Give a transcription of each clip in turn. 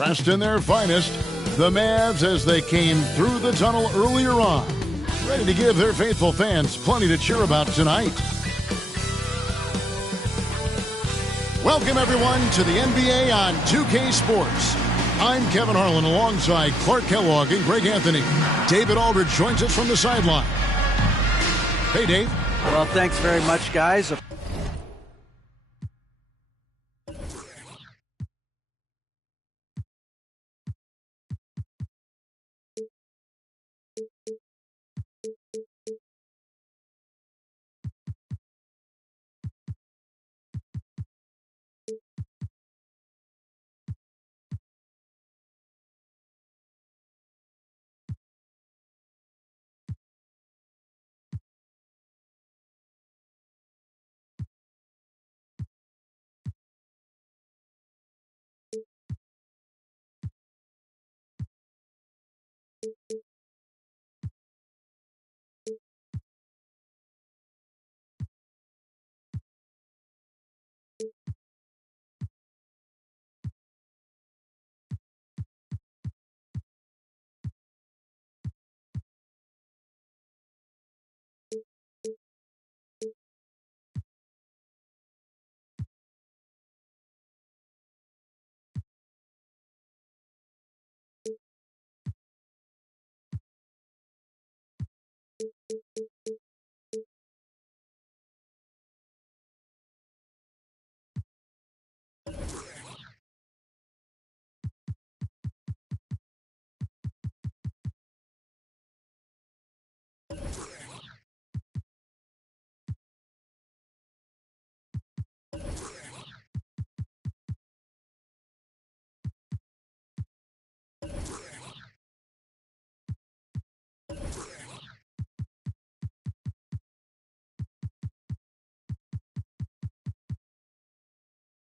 Dressed in their finest, the Mavs as they came through the tunnel earlier on, ready to give their faithful fans plenty to cheer about tonight. Welcome, everyone, to the NBA on 2K Sports. I'm Kevin Harlan alongside Clark Kellogg and Greg Anthony. David Aldridge joins us from the sideline. Hey, Dave. Well, thanks very much, guys.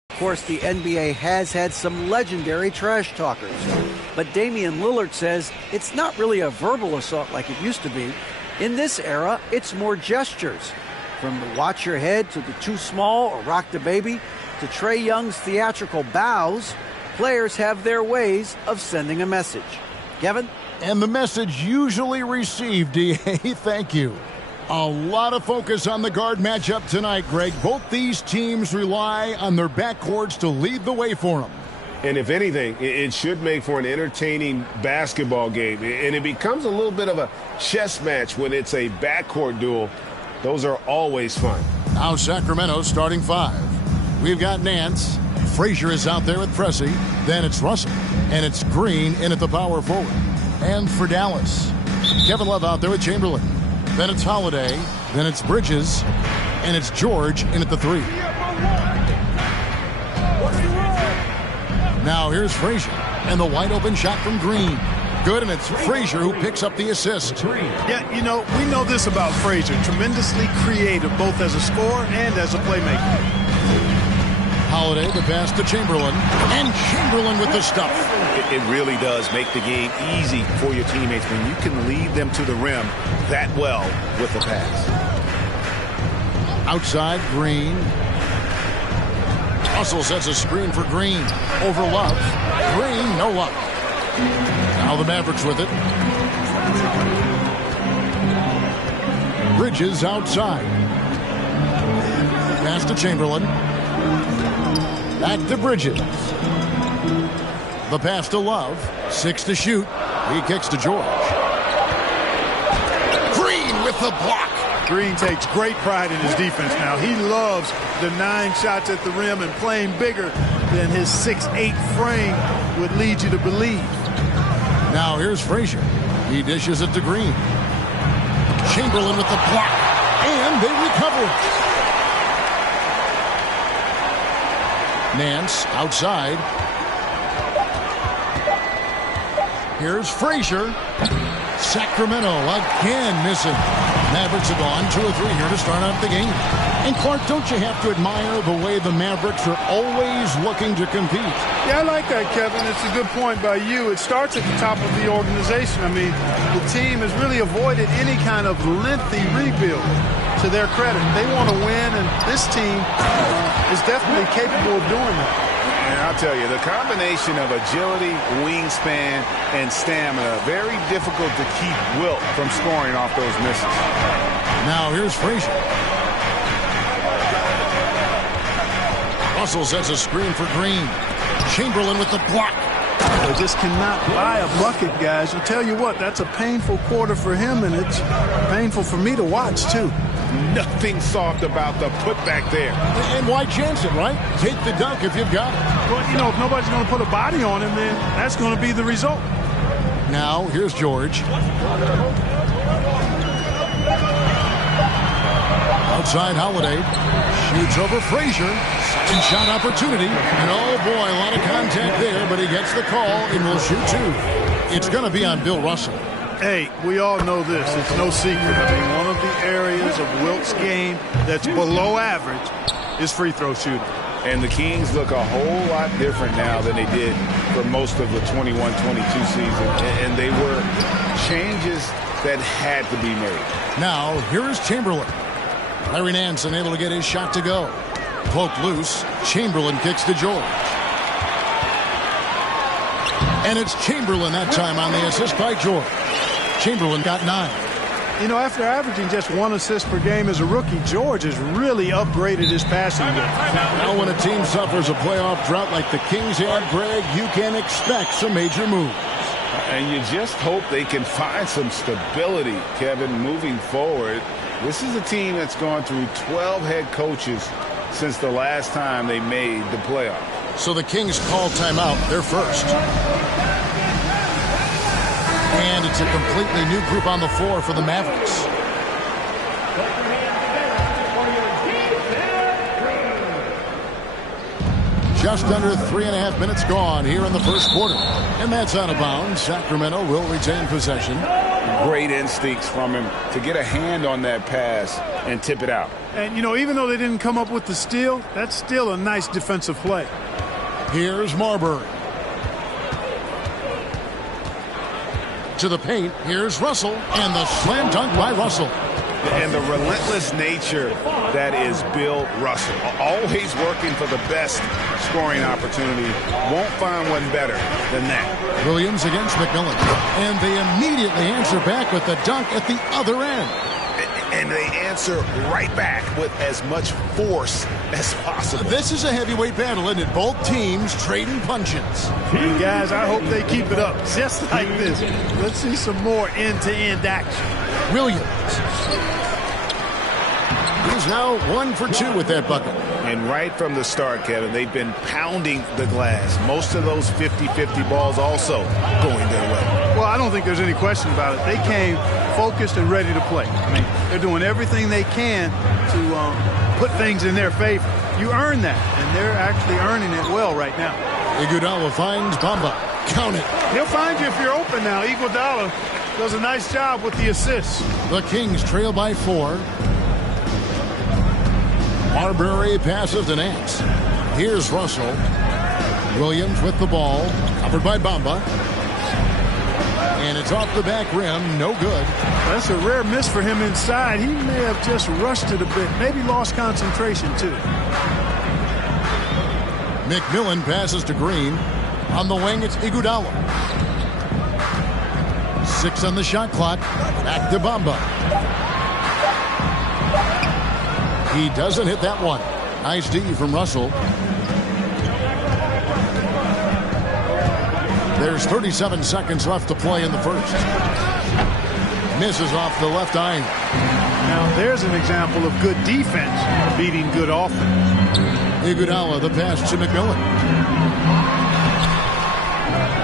Of course, the NBA has had some legendary trash talkers. But Damian Lillard says it's not really a verbal assault like it used to be. In this era, it's more gestures. From the watch your head to the too small or rock the baby to Trae Young's theatrical bows, players have their ways of sending a message. Kevin? And the message usually received, DA, thank you. A lot of focus on the guard matchup tonight, Greg. Both these teams rely on their backcourts to lead the way for them. And if anything, it should make for an entertaining basketball game. And it becomes a little bit of a chess match when it's a backcourt duel. Those are always fun. Now Sacramento starting five. We've got Nance. Frazier is out there with Pressey. Then it's Russell. And it's Green in at the power forward. And for Dallas, Kevin Love out there with Chamberlain. Then it's Holiday, then it's Bridges, and it's George in at the three. Now here's Frazier, and the wide open shot from Green. Good, and it's Frazier who picks up the assist. Yeah, you know, we know this about Frazier. Tremendously creative, both as a scorer and as a playmaker. Holiday, the pass to Chamberlain, and Chamberlain with the stuff. It really does make the game easy for your teammates when you can lead them to the rim that well with the pass. Outside, Green. Russell sets a screen for Green. Over Love. Green, no luck. Now the Mavericks with it. Bridges outside. Pass to Chamberlain. Back to Bridges. The pass to Love. 6 to shoot. He kicks to George. Green with the block. Green takes great pride in his defense now. He loves the 9 shots at the rim and playing bigger than his 6'8" frame would lead you to believe. Now here's Frazier. He dishes it to Green. Chamberlain with the block. And they recover it. Nance outside. Here's Frazier. Sacramento again missing. Mavericks have gone 2 or 3 here to start out the game. And Clark, don't you have to admire the way the Mavericks are always looking to compete? Yeah, I like that, Kevin. It's a good point by you. It starts at the top of the organization. I mean, the team has really avoided any kind of lengthy rebuild. To their credit, they want to win, and this team is definitely capable of doing that. And I'll tell you, the combination of agility, wingspan, and stamina, very difficult to keep Wilt from scoring off those misses. Now here's Frazier. Russell sets a screen for Green. Chamberlain with the block. They just cannot buy a bucket, guys. I'll tell you what, that's a painful quarter for him, and it's painful for me to watch, too. Nothing soft about the putback there. And why chance it, right? Take the dunk if you've got it. Well, you know, if nobody's going to put a body on him, then that's going to be the result. Now, here's George. Outside Holiday. Shoots over Frazier. Second shot opportunity. And oh boy, a lot of contact there, but he gets the call and will shoot two. It's going to be on Bill Russell. Hey, we all know this. It's no secret. I mean, one of the areas of Wilt's game that's below average is free throw shooting. And the Kings look a whole lot different now than they did for most of the 21-22 season. And they were changes that had to be made. Now, here is Chamberlain. Larry Nance unable to get his shot to go. Poked loose. Chamberlain kicks to George. And it's Chamberlain that time on the assist by George. Chamberlain got 9. You know, after averaging just 1 assist per game as a rookie, George has really upgraded his passing game. Now when a team suffers a playoff drought like the Kings had, Greg, you can expect some major moves. And you just hope they can find some stability, Kevin, moving forward. This is a team that's gone through 12 head coaches since the last time they made the playoffs. So the Kings call timeout. They're first. And it's a completely new group on the floor for the Mavericks. Just under 3.5 minutes gone here in the first quarter. And that's out of bounds. Sacramento will retain possession. Great instincts from him to get a hand on that pass and tip it out. And, you know, even though they didn't come up with the steal, that's still a nice defensive play. Here's Marbury. To the paint, here's Russell, and the slam dunk by Russell. And the relentless nature that is Bill Russell. Always working for the best scoring opportunity. Won't find one better than that. Williams against McMillan. And they immediately answer back with the dunk at the other end. And they answer right back with as much force as possible. This is a heavyweight battle, isn't it? Both teams trading punches. And guys, I hope they keep it up just like this. Let's see some more end-to-end action. Williams. He's now 1 for 2 with that bucket. And right from the start, Kevin, they've been pounding the glass. Most of those 50-50 balls also going their way. Well, I don't think there's any question about it. They came focused and ready to play. I mean, they're doing everything they can to put things in their favor. You earn that, and they're actually earning it well right now. Iguodala finds Bamba. Count it. He'll find you if you're open now. Iguodala does a nice job with the assists. The Kings trail by 4. Marbury passes to Nance. Here's Russell. Williams with the ball. Covered by Bamba. And it's off the back rim. No good. That's a rare miss for him inside. He may have just rushed it a bit. Maybe lost concentration, too. McMillan passes to Green. On the wing, it's Iguodala. 6 on the shot clock. Back to Bamba. He doesn't hit that one. Nice D from Russell. There's 37 seconds left to play in the first. Misses off the left iron. Now there's an example of good defense beating good offense. Iguodala, the pass to McMillan.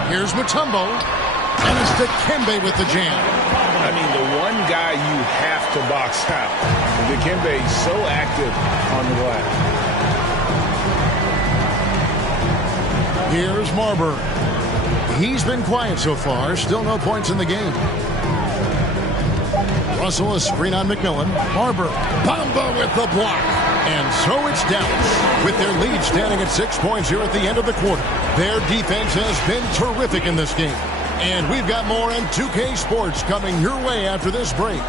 Here's Mutombo. And it's Dikembe with the jam. I mean, the one guy you have to box out. Dikembe is so active on the glass. Here's Marbury. He's been quiet so far. Still no points in the game. Russell, a screen on McMillan. Marbury. Bamba with the block. And so it's Dallas. With their lead standing at 6 points here at the end of the quarter. Their defense has been terrific in this game. And we've got more on 2K Sports coming your way after this break.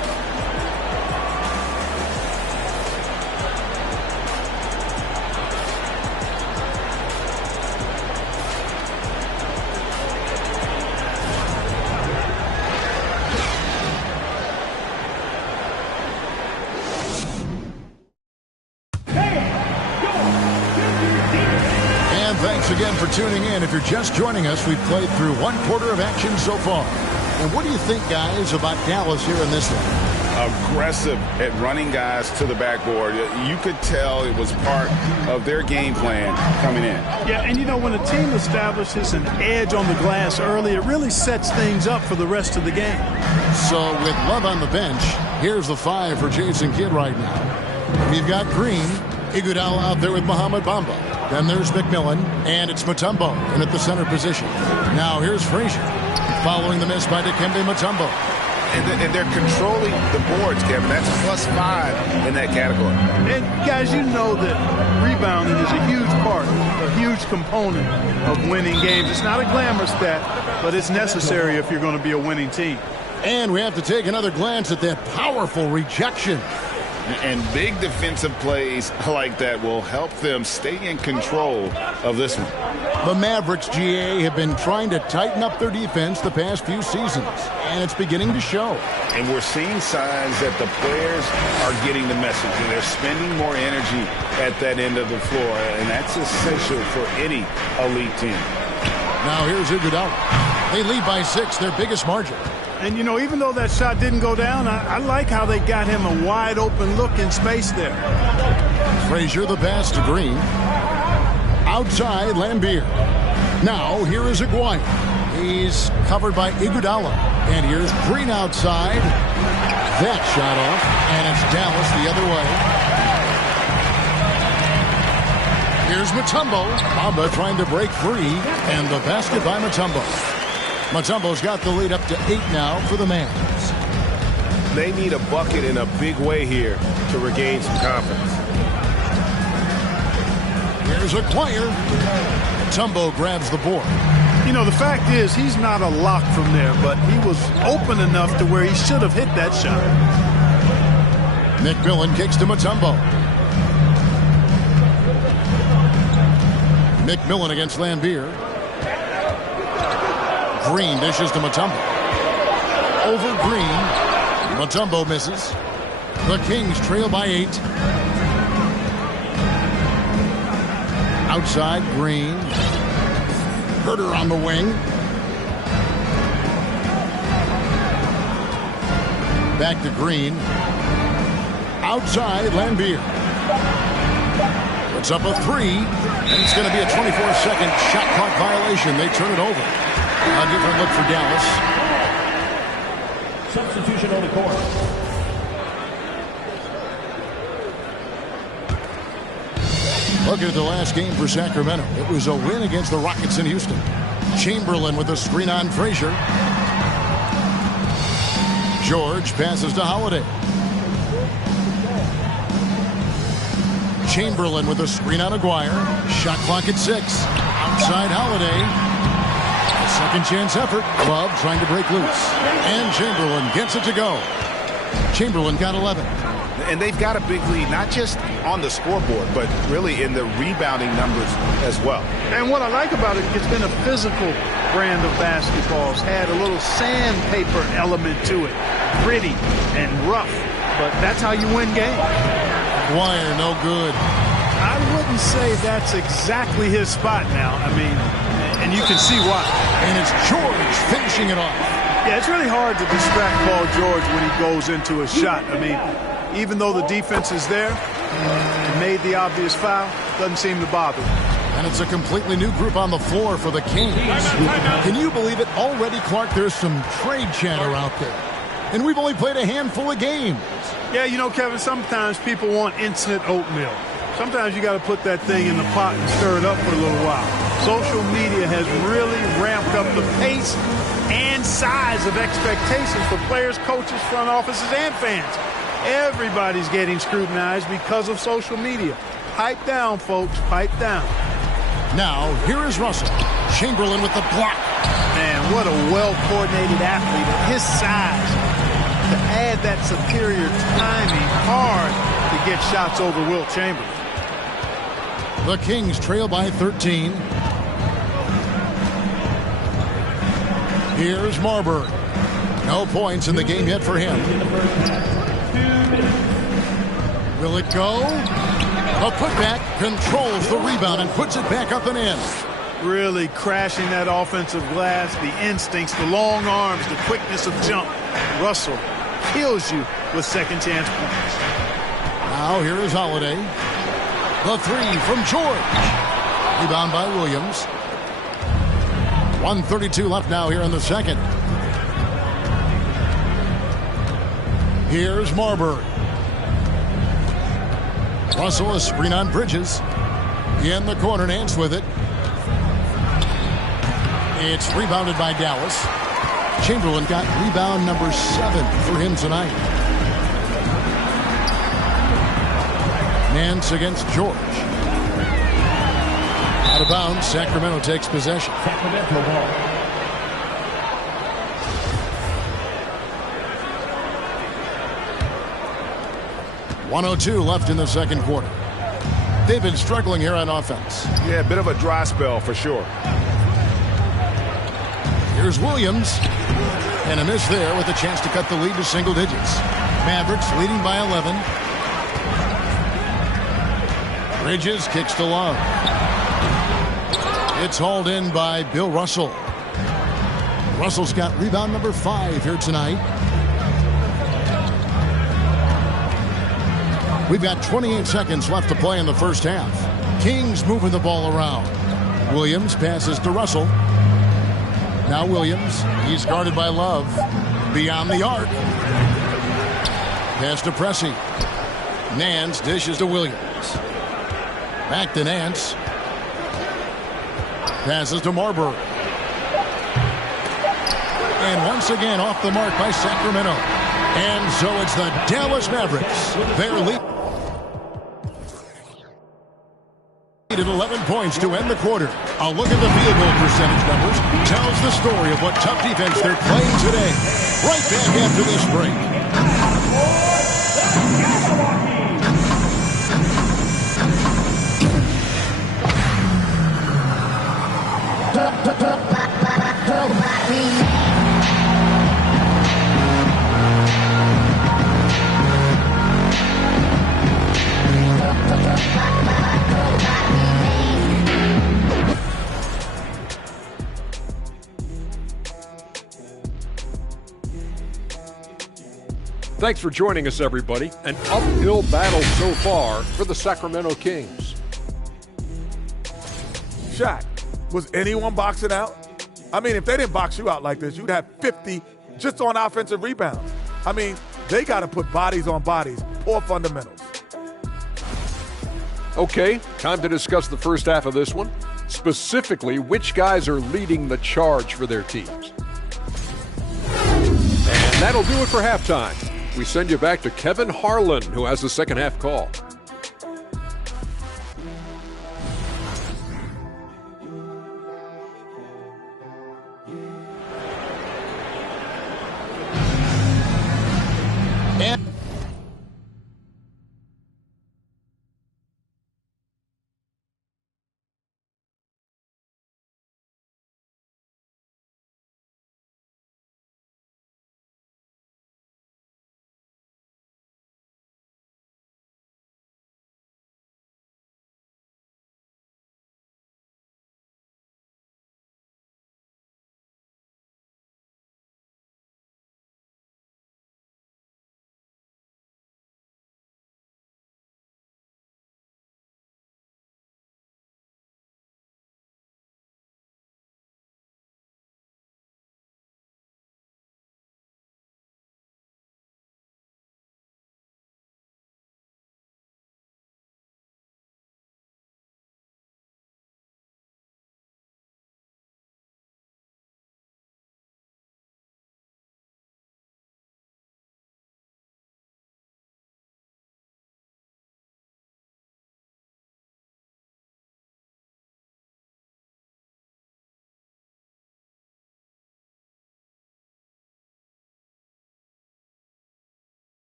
And thanks again for tuning in. If you're just joining us, we've played through one quarter of action so far. And what do you think, guys, about Dallas here in this one? Aggressive at running guys to the backboard. You could tell it was part of their game plan coming in. Yeah, and you know, when a team establishes an edge on the glass early, it really sets things up for the rest of the game. So with Love on the bench, here's the 5 for Jason Kidd right now. We've got Green, Iguodala out there with Mohamed Bamba. Then there's McMillan, and it's Mutombo in at the center position. Now here's Frazier, following the miss by Dikembe Mutombo. And they're controlling the boards, Kevin. That's +5 in that category. And, guys, you know that rebounding is a huge part, a huge component of winning games. It's not a glamour stat, but it's necessary if you're going to be a winning team. And we have to take another glance at that powerful rejection. And big defensive plays like that will help them stay in control of this one. The Mavericks, GA, have been trying to tighten up their defense the past few seasons, and it's beginning to show. And we're seeing signs that the players are getting the message, and they're spending more energy at that end of the floor, and that's essential for any elite team. Now here's Iguodala. They lead by 6, their biggest margin. And, you know, even though that shot didn't go down, I like how they got him a wide-open look in space there. Frazier, the pass to Green. Outside, Lambeer. Now, here is Aguirre. He's covered by Iguodala. And here's Green outside. That shot off, and it's Dallas the other way. Here's Mutombo. Bamba trying to break free, and the basket by Mutombo. Mutombo's got the lead up to 8 now for the Mavs. They need a bucket in a big way here to regain some confidence. Here's Aguirre. Mutombo grabs the board. You know, the fact is he's not a lock from there, but he was open enough to where he should have hit that shot. McMillan kicks to Mutombo. McMillan against Lambeer. Green dishes to Mutombo. Over Green. Mutombo misses. The Kings trail by 8. Outside, Green. Herter on the wing. Back to Green. Outside, Lambeer. Puts up a 3. And it's going to be a 24-second shot clock violation. They turn it over. A different look for Dallas. Substitution on the court. Looking at the last game for Sacramento. It was a win against the Rockets in Houston. Chamberlain with a screen on Frazier. George passes to Holiday. Chamberlain with a screen on Aguirre. Shot clock at 6. Outside Holiday. Second chance effort. Love trying to break loose. And Chamberlain gets it to go. Chamberlain got 11. And they've got a big lead, not just on the scoreboard, but really in the rebounding numbers as well. And what I like about it, it's been a physical brand of basketball. It's had a little sandpaper element to it. Gritty and rough. But that's how you win games. Aguirre, no good. I wouldn't say that's exactly his spot now. I mean, and you can see why. And it's George finishing it off. Yeah, it's really hard to distract Paul George when he goes into a shot. I mean, even though the defense is there, he made the obvious foul, doesn't seem to bother him. And it's a completely new group on the floor for the Kings. Can you believe it? Already, Clark, there's some trade chatter out there. And we've only played a handful of games. Yeah, you know, Kevin, sometimes people want instant oatmeal. Sometimes you got to put that thing in the pot and stir it up for a little while. Social media has really ramped up the pace and size of expectations for players, coaches, front offices, and fans. Everybody's getting scrutinized because of social media. Pipe down, folks. Pipe down. Now, here is Russell. Chamberlain with the block. Man, what a well-coordinated athlete at his size. To add that superior timing, hard to get shots over Wilt Chamberlain. The Kings trail by 13. Here's Marbury. No points in the game yet for him. Will it go? A putback controls the rebound and puts it back up and in. Really crashing that offensive glass, the instincts, the long arms, the quickness of jump. Russell kills you with second chance points. Now here is Holiday. The three from George. Rebound by Williams. 1:32 left now here in the second. Here's Marbury. Russell, a screen on Bridges. In the corner, Nance with it. It's rebounded by Dallas. Chamberlain got rebound number 7 for him tonight. Nance against George. Out of bounds, Sacramento takes possession. Sacramento ball. .102 left in the second quarter. They've been struggling here on offense. Yeah, a bit of a dry spell for sure. Here's Williams. And a miss there with a chance to cut the lead to single digits. Mavericks leading by 11. Bridges kicks to Love. It's hauled in by Bill Russell. Russell's got rebound number 5 here tonight. We've got 28 seconds left to play in the first half. Kings moving the ball around. Williams passes to Russell. Now Williams. He's guarded by Love. Beyond the arc. Pass to Pressey. Nance dishes to Williams. Back to Nance. Passes to Marbury. And once again off the mark by Sacramento. And so it's the Dallas Mavericks. Their lead at 11 points to end the quarter. A look at the field goal percentage numbers tells the story of what tough defense they're playing today. Right back after this break. Thanks for joining us, everybody. An uphill battle so far for the Sacramento Kings. Shaq, was anyone boxing out? I mean, if they didn't box you out like this, you'd have 50 just on offensive rebounds. I mean, they got to put bodies on bodies, poor fundamentals. Okay, time to discuss the first half of this one. Specifically, which guys are leading the charge for their teams. And that'll do it for halftime. We send you back to Kevin Harlan, who has the second half call.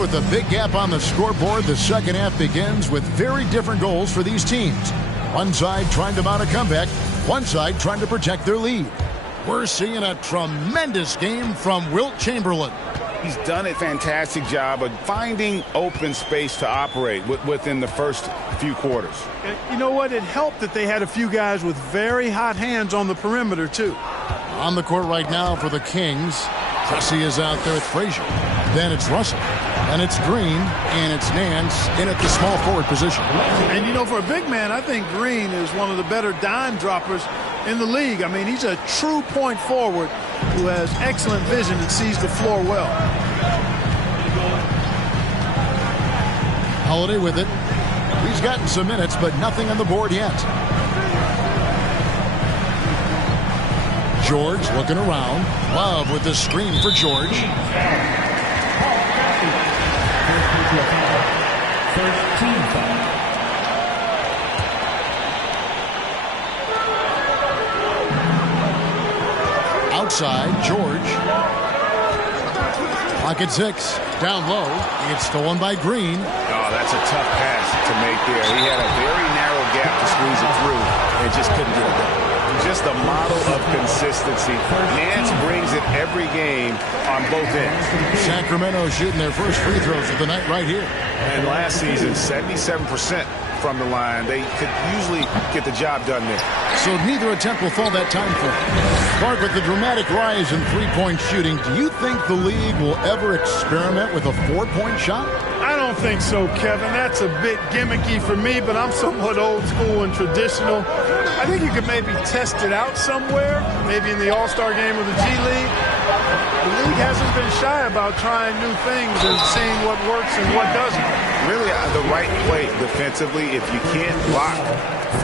And with a big gap on the scoreboard, the second half begins with very different goals for these teams. One side trying to mount a comeback, one side trying to protect their lead. We're seeing a tremendous game from Wilt Chamberlain. He's done a fantastic job of finding open space to operate within the first few quarters. You know what? It helped that they had a few guys with very hot hands on the perimeter, too. On the court right now for the Kings, Pressey is out there with Frazier. Then it's Russell. And it's Green, and it's Nance in at the small forward position. And, you know, for a big man, I think Green is one of the better dime droppers in the league. I mean, he's a true point forward who has excellent vision and sees the floor well. Holiday with it. He's gotten some minutes, but nothing on the board yet. George looking around. Love with the screen for George. First team foul. Outside, George. Pocket 6. Down low. It's stolen by Green. Oh, that's a tough pass to make there. He had a very narrow gap to squeeze it through and just couldn't get it done. Just a model of consistency. Nance brings it every game on both ends. Sacramento shooting their first free throws of the night right here. And last season, 77% from the line. They could usually get the job done there. So neither attempt will fall that time for him. Clark, with the dramatic rise in three-point shooting, do you think the league will ever experiment with a four-point shot? I don't think so, Kevin. That's a bit gimmicky for me, but I'm somewhat old school and traditional. I think you could maybe test it out somewhere, maybe in the All-Star game of the G League. The league hasn't been shy about trying new things and seeing what works and what doesn't. Really, the right play defensively, if you can't block,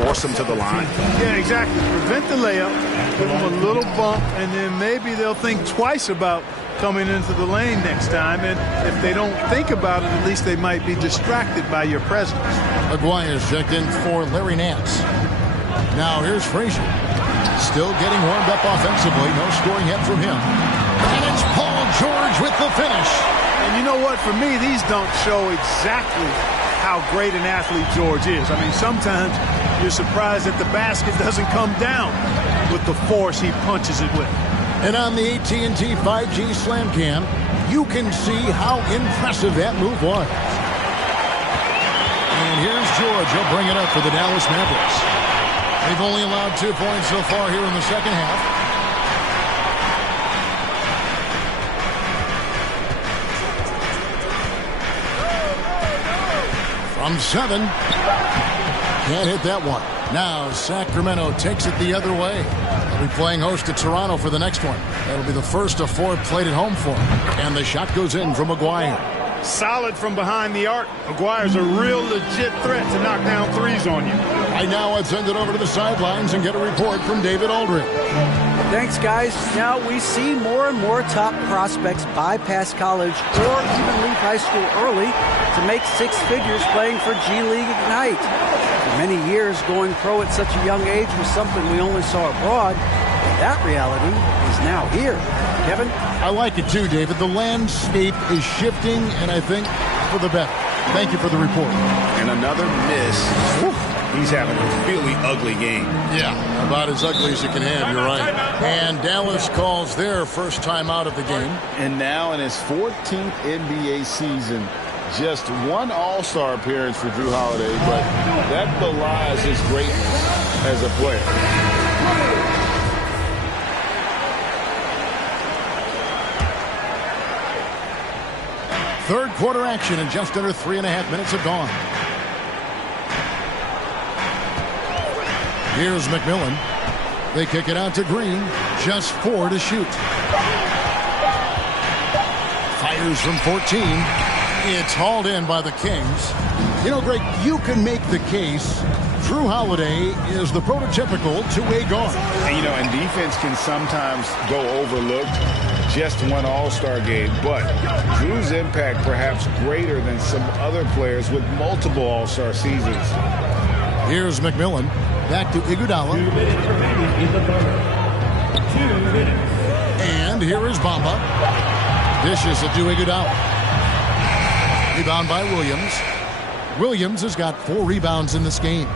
force them to the line. Yeah, exactly. Prevent the layup, give them a little bump, and then maybe they'll think twice about coming into the lane next time. And if they don't think about it, at least they might be distracted by your presence. Aguirre's checked in for Larry Nance. Now here's Frazier. Still getting warmed up offensively. No scoring yet from him. And it's Paul George with the finish. And you know what? For me, these don't show exactly how great an athlete George is. I mean, sometimes you're surprised that the basket doesn't come down with the force he punches it with. And on the AT&T 5G Slam Cam, you can see how impressive that move was. And here's George. He'll bring it up for the Dallas Mavericks. They've only allowed 2 points so far here in the second half. From 7. Can't hit that one. Now Sacramento takes it the other way. They'll be playing host to Toronto for the next one. That'll be the first of 4 played at home for them. And the shot goes in from Aguirre. Solid from behind the arc. Aguirre's a real legit threat to knock down threes on you. Right now, I'd send it over to the sidelines and get a report from David Aldridge. Thanks, guys. Now we see more and more top prospects bypass college or even leave high school early to make 6 figures playing for G League Ignite. For many years, going pro at such a young age was something we only saw abroad. That reality is now here. Kevin? I like it too, David. The landscape is shifting, and I think for the better. Thank you for the report. And another miss. Whew. He's having a really ugly game. Yeah, about as ugly as you can have, you're right. And Dallas calls their first time out of the game. And now in his 14th NBA season, just 1 All-Star appearance for Jrue Holiday, but that belies his greatness as a player. Third quarter action, and just under 3.5 minutes have gone. Here's McMillan. They kick it out to Green. Just 4 to shoot. Fires from 14. It's hauled in by the Kings. You know, Greg, you can make the case Jrue Holiday is the prototypical two-way guard. And, you know, and defense can sometimes go overlooked. Just 1 All-Star game, but Jrue's impact perhaps greater than some other players with multiple All-Star seasons. Here's McMillan. Back to Iguodala. 2 minutes remaining in the third. 2 minutes. And here is Bamba. Dishes it to Iguodala. Rebound by Williams. Williams has got 4 rebounds in this game.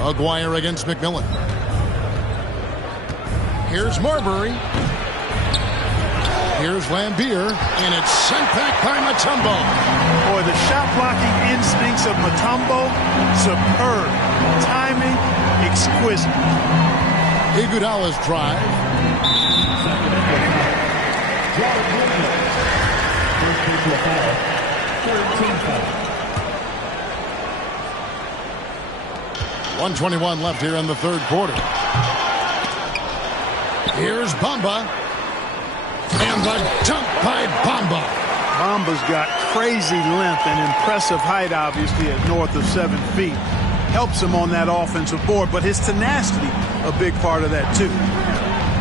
Aguirre against McMillan. Here's Marbury. Here's Lambier, and it's sent back by Mutombo. Boy, the shot blocking instincts of Mutombo, superb. Timing, exquisite. Iguodala's drive. First personal foul. 13 foul. 1:21 left here in the third quarter. Here's Bamba. And the dunk by Bamba. Bamba's got crazy length and impressive height, obviously, at north of 7 feet. Helps him on that offensive board, but his tenacity, a big part of that, too.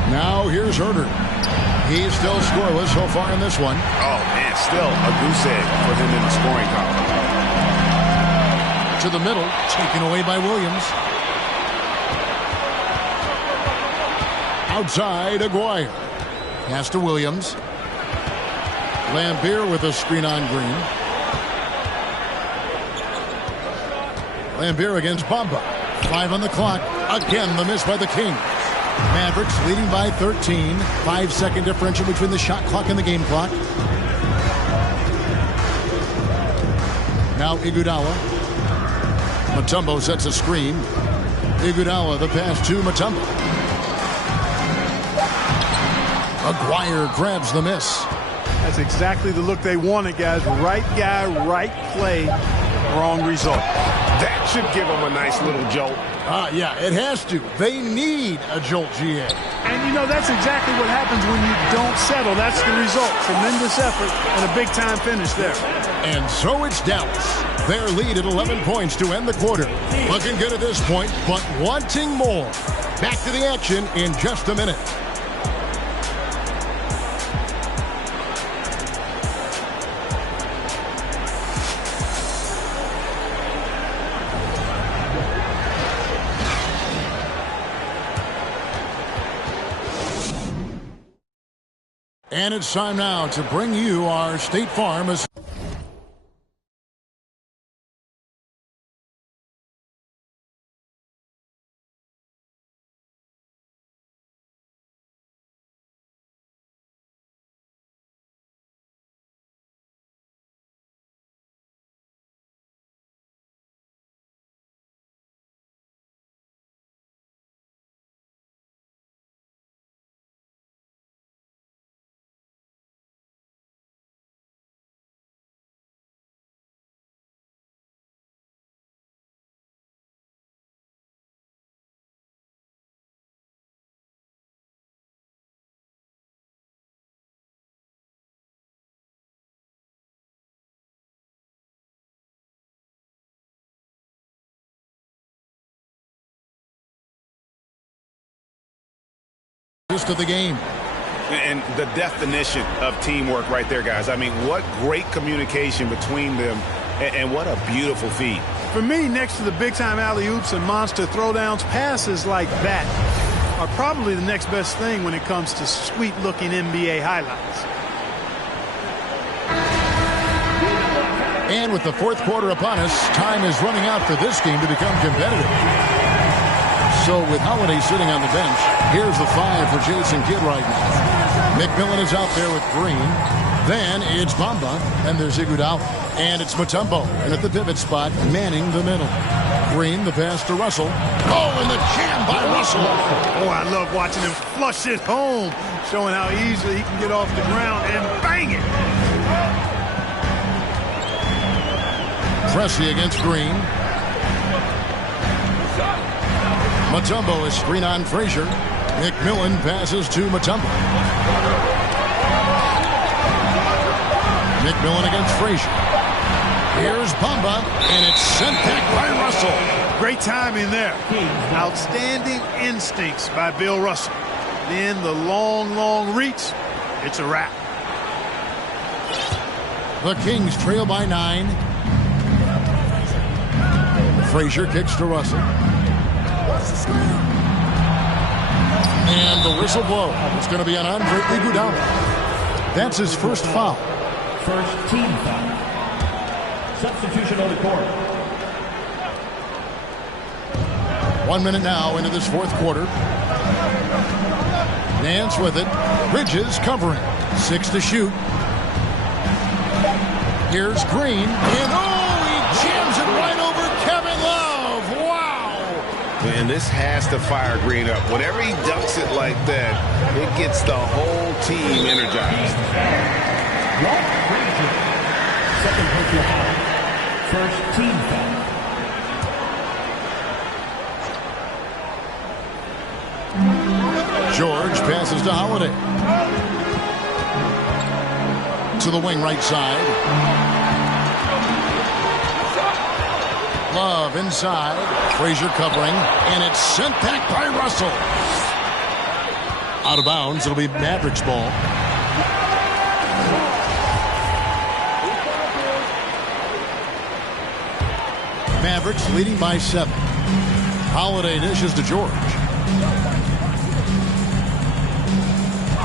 Now here's Herter. He's still scoreless so far in this one. Oh, man, still a goose egg for him in the scoring column. To the middle, taken away by Williams. Outside, Aguirre. Pass to Williams. Lambier with a screen on Green. Lambier against Bamba. 5 on the clock. Again, the miss by the Kings. Mavericks leading by 13. 5-second differential between the shot clock and the game clock. Now Iguodala. Mutombo sets a screen. Iguodala the pass to Mutombo. Aguirre grabs the miss. That's exactly the look they wanted, guys. Right guy, right play, wrong result. That should give them a nice little jolt. Yeah, it has to. They need a jolt, GA. And, you know, that's exactly what happens when you don't settle. That's the result. Tremendous effort and a big-time finish there. And so it's Dallas. Their lead at 11 points to end the quarter. Looking good at this point, but wanting more. Back to the action in just a minute. And it's time now to bring you our State Farm. Of the game. And the definition of teamwork right there, guys. I mean, what great communication between them, and what a beautiful feed. For me, next to the big-time alley-oops and monster throwdowns, passes like that are probably the next best thing when it comes to sweet-looking NBA highlights. And with the fourth quarter upon us, time is running out for this game to become competitive. So with Holiday sitting on the bench, here's the 5 for Jason Kidd right now. McMillan is out there with Green. Then it's Bamba, and there's Iguodala. And it's Mutombo, and at the pivot spot, manning the middle. Green, the pass to Russell. Oh, and the jam by Russell. Oh, I love watching him flush it home, showing how easily he can get off the ground and bang it. Pressey against Green. Mutombo is screen on Frazier. McMillan passes to Mutombo. McMillan against Frazier. Here's Bamba, and it's sent back by Russell. Great timing there. Outstanding instincts by Bill Russell. Then the long reach. It's a wrap. The Kings trail by 9. Frazier kicks to Russell. And the whistle blow. It's going to be on Andre Iguodala. That's his first foul. First team foul. Substitution on the court. 1 minute now into this fourth quarter. Nance with it. Bridges covering. 6 to shoot. Here's Green. And he jams it right over Kevin Love. Wow. And this has to fire Green up. Whenever he dunks it like that, it gets the whole team energized. Second personal foul. First team foul. George passes to Holiday. To the wing right side. Love inside. Frazier covering. And it's sent back by Russell. Out of bounds. It'll be Mavericks ball. Mavericks leading by 7. Holiday dishes to George.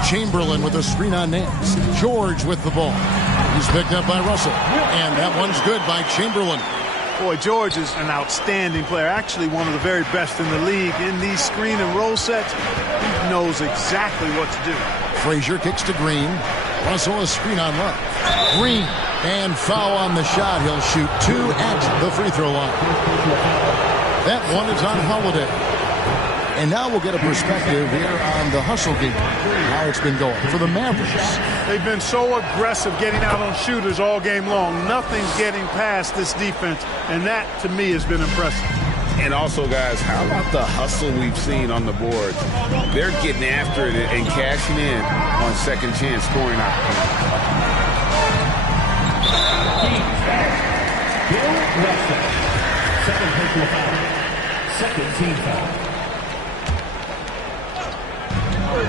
Chamberlain with a screen on Nance. George with the ball. He's picked up by Russell. And that one's good by Chamberlain. Boy, George is an outstanding player. Actually one of the very best in the league. In these screen and roll sets, he knows exactly what to do. Frazier kicks to Green. Russell a screen on Love. Green. And foul on the shot. He'll shoot 2 at the free throw line. That one is on Holiday. And now we'll get a perspective here on the hustle game, how it's been going for the Mavericks. They've been so aggressive getting out on shooters all game long. Nothing's getting past this defense, and that, to me, has been impressive. And also, guys, how about the hustle we've seen on the boards? They're getting after it and cashing in on second chance scoring opportunities. Bill Russell. Second personal foul. Second team foul.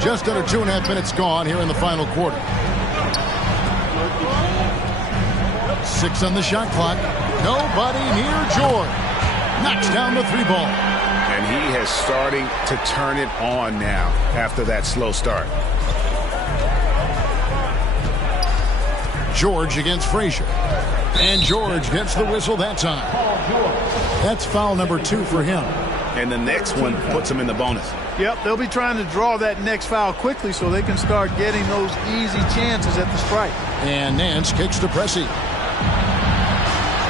Just under 2.5 minutes gone here in the final quarter. 6 on the shot clock. Nobody near George. Knocks down the 3 ball. And he has starting to turn it on now after that slow start. George against Frazier. And George gets the whistle that time. That's foul number 2 for him. And the next one puts him in the bonus. Yep, they'll be trying to draw that next foul quickly so they can start getting those easy chances at the strike. And Nance kicks to Pressey.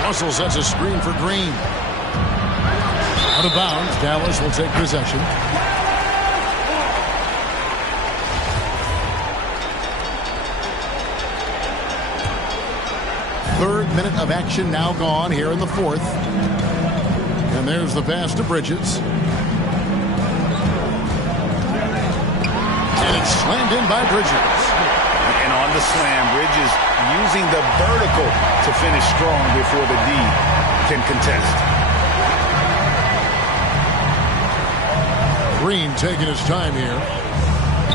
Russell sets a screen for Green. Out of bounds, Dallas will take possession. Third minute of action now gone here in the fourth. And there's the pass to Bridges. And it's slammed in by Bridges. And on the slam, Bridges using the vertical to finish strong before the D can contest. Green taking his time here.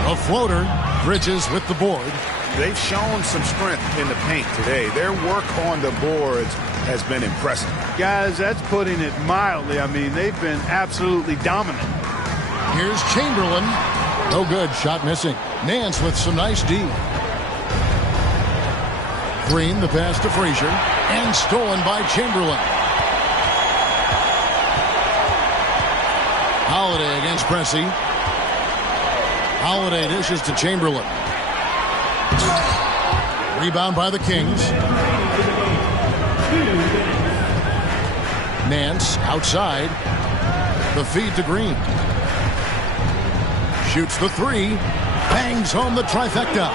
A floater. Bridges with the board. They've shown some strength in the paint today. Their work on the boards has been impressive. Guys, that's putting it mildly. I mean, they've been absolutely dominant. Here's Chamberlain. No good. Shot missing. Nance with some nice D. Green, the pass to Frazier. And stolen by Chamberlain. Holiday against Pressey. Holiday dishes to Chamberlain. Rebound by the Kings. Nance outside. The feed to Green. Shoots the 3. Bangs home the trifecta.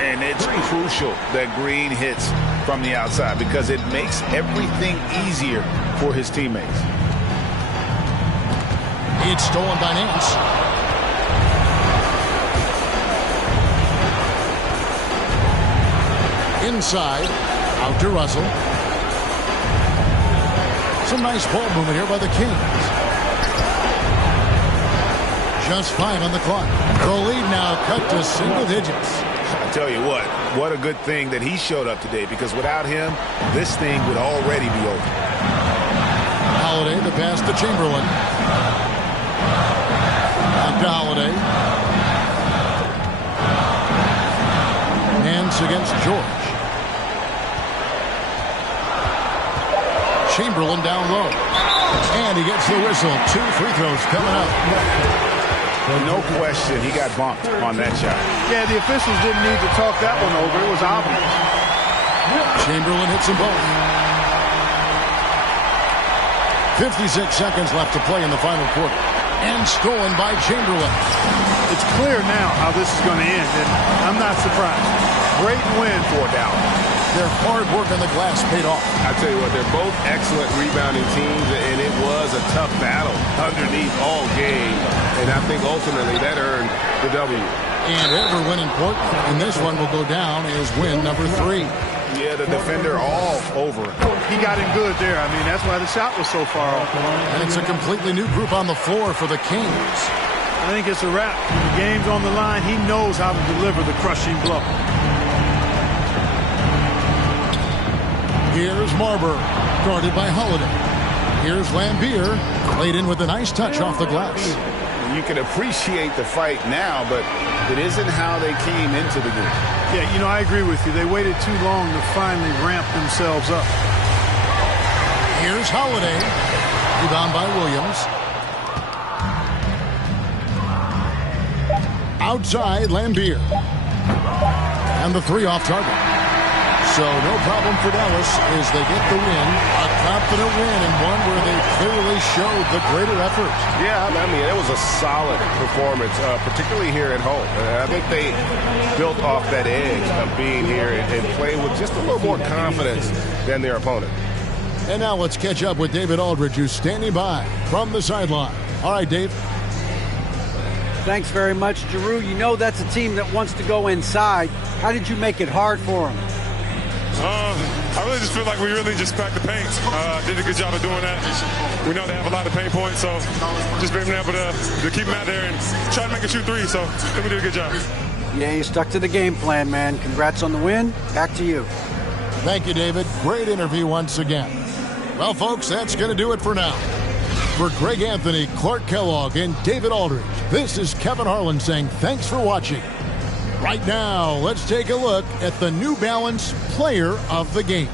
And it's crucial that Green hits from the outside because it makes everything easier for his teammates. It's stolen by Nance. Inside, out to Russell. Some nice ball movement here by the Kings. Just 5 on the clock. The lead now cut to single digits. I tell you what a good thing that he showed up today because without him, this thing would already be over. Holiday, the pass to Chamberlain. Back to Holiday. And points against George. Chamberlain down low. And he gets the whistle. 2 free throws coming up. No question, he got bumped on that shot. Yeah, the officials didn't need to talk that one over. It was obvious. Chamberlain hits them both. 56 seconds left to play in the final quarter. And stolen by Chamberlain. It's clear now how this is going to end, and I'm not surprised. Great win for Dallas. Their hard work on the glass paid off. I tell you what, they're both excellent rebounding teams, and it was a tough battle underneath all game. And I think ultimately that earned the W. And every win important. And this one will go down as win number 3. Yeah, the defender all over it. He got him good there. I mean, that's why the shot was so far off. And it's a completely new group on the floor for the Kings. I think it's a wrap. The game's on the line. He knows how to deliver the crushing blow. Here's Marbury, guarded by Holiday. Here's Lambier, laid in with a nice touch off the glass. You can appreciate the fight now, but it isn't how they came into the game. Yeah, you know, I agree with you. They waited too long to finally ramp themselves up. Here's Holiday, rebound by Williams. Outside, Lambier. And the 3 off target. So no problem for Dallas as they get the win. A confident win and one where they clearly showed the greater effort. Yeah, I mean, it was a solid performance, particularly here at home. I think they built off that edge of being here and playing with just a little more confidence than their opponent. And now let's catch up with David Aldridge, who's standing by from the sideline. All right, Dave. Thanks very much, Giroux. You know that's a team that wants to go inside. How did you make it hard for them? I really just feel like we really just cracked the paint. Did a good job of doing that. We know they have a lot of paint points, so just being able to keep them out there and try to make a shoot 3. So I think we did a good job. Yeah, you stuck to the game plan, man. Congrats on the win. Back to you. Thank you, David. Great interview once again. Well, folks, that's going to do it for now. For Greg Anthony, Clark Kellogg, and David Aldridge, this is Kevin Harlan saying thanks for watching. Right now, let's take a look at the New Balance Player of the Game.